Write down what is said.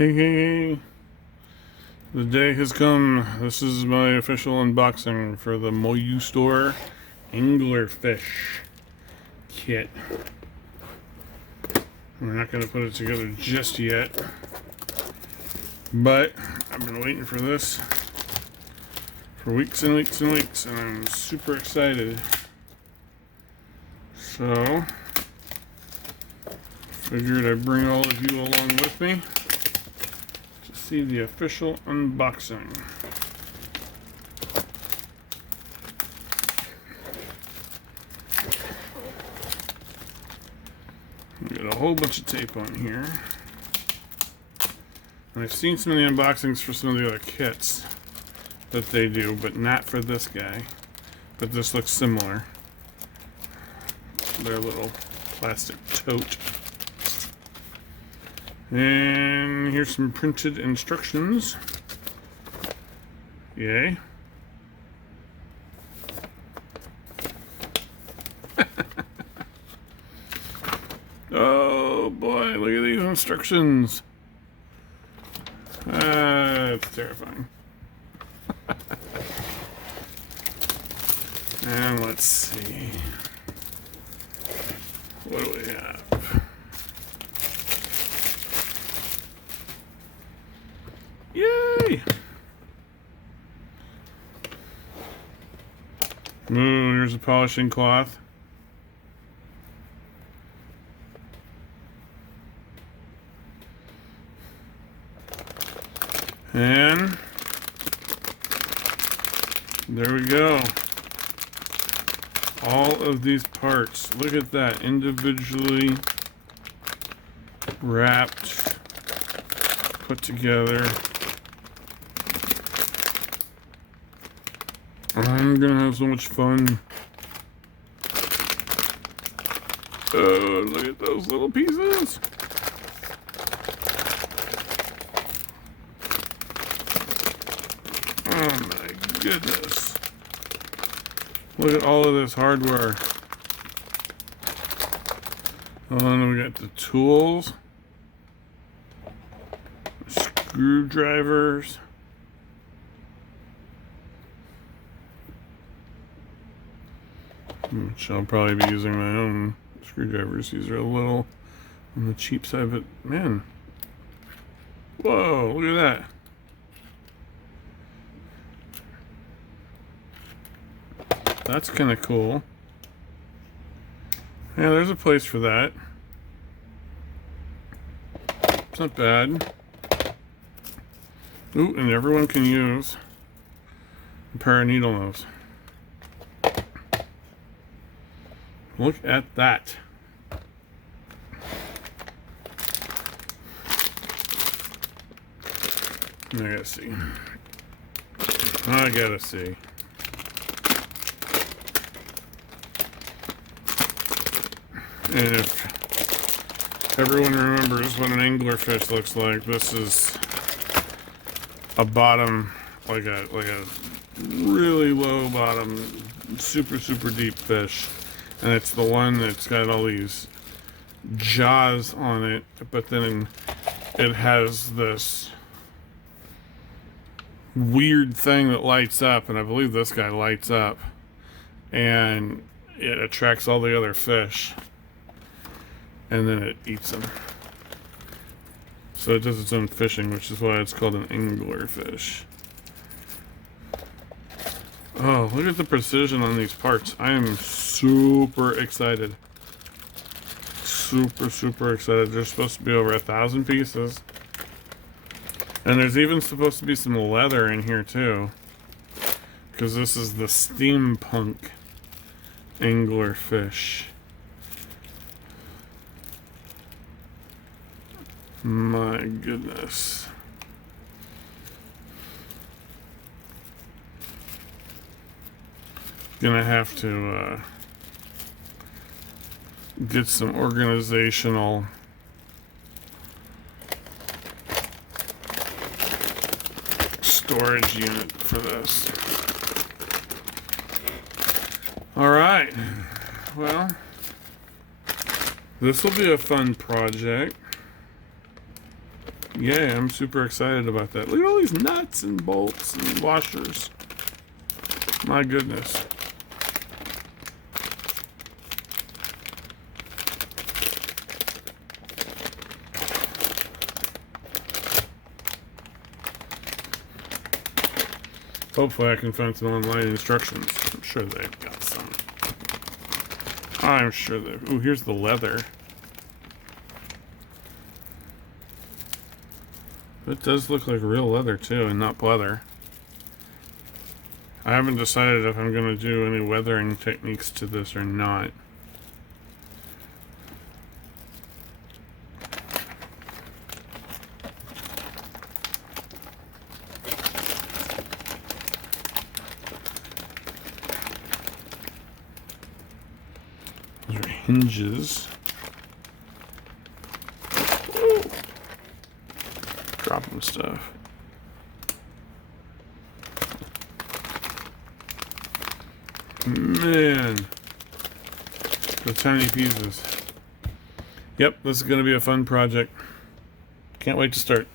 Hey, the day has come. This is my official unboxing for the Moyustore Anglerfish kit. We're not going to put it together just yet, but I've been waiting for this for weeks and weeks and weeks, and I'm super excited. So, figured I'd bring all of you along with me to see the official unboxing. We got a whole bunch of tape on here. And I've seen some of the unboxings for some of the other kits that they do, but not for this guy. But this looks similar. Their little plastic tote. And here's some printed instructions. Yay. Oh boy, look at these instructions. It's terrifying. And let's see. What do we have? Yay! Ooh, here's a polishing cloth. And there we go. All of these parts. Look at that. Individually wrapped, put together. I'm gonna have so much fun. Oh, look at those little pieces. Oh my goodness. Look at all of this hardware. And then we got the tools, screwdrivers, which I'll probably be using my own screwdrivers. These are a little on the cheap side, but man, whoa, look at that. That's kind of cool. Yeah, there's a place for that. It's not bad. Ooh, and everyone can use a pair of needle nose. Look at that. I gotta see. I gotta see. And if everyone remembers what an anglerfish looks like, this is a bottom, like a really low bottom, super deep fish. And it's the one that's got all these jaws on it, but then it has this weird thing that lights up, and I believe this guy lights up, and it attracts all the other fish. And then it eats them. So it does its own fishing, which is why it's called an anglerfish. Oh, look at the precision on these parts. I am super excited. Super excited. There's supposed to be over 1,000 pieces. And there's even supposed to be some leather in here too. Because this is the Steampunk anglerfish. My goodness. Gonna have to get some organizational storage unit for this. Alright. Well, this will be a fun project. Yeah, I'm super excited about that. Look at all these nuts and bolts and washers. My goodness. Hopefully I can find some online instructions. I'm sure they've got some. I'm sure they've... Ooh, here's the leather. It does look like real leather too, and not pleather. I haven't decided if I'm going to do any weathering techniques to this or not. Those are hinges. Ooh. Dropping stuff. Man, the tiny pieces. Yep, this is going to be a fun project. Can't wait to start.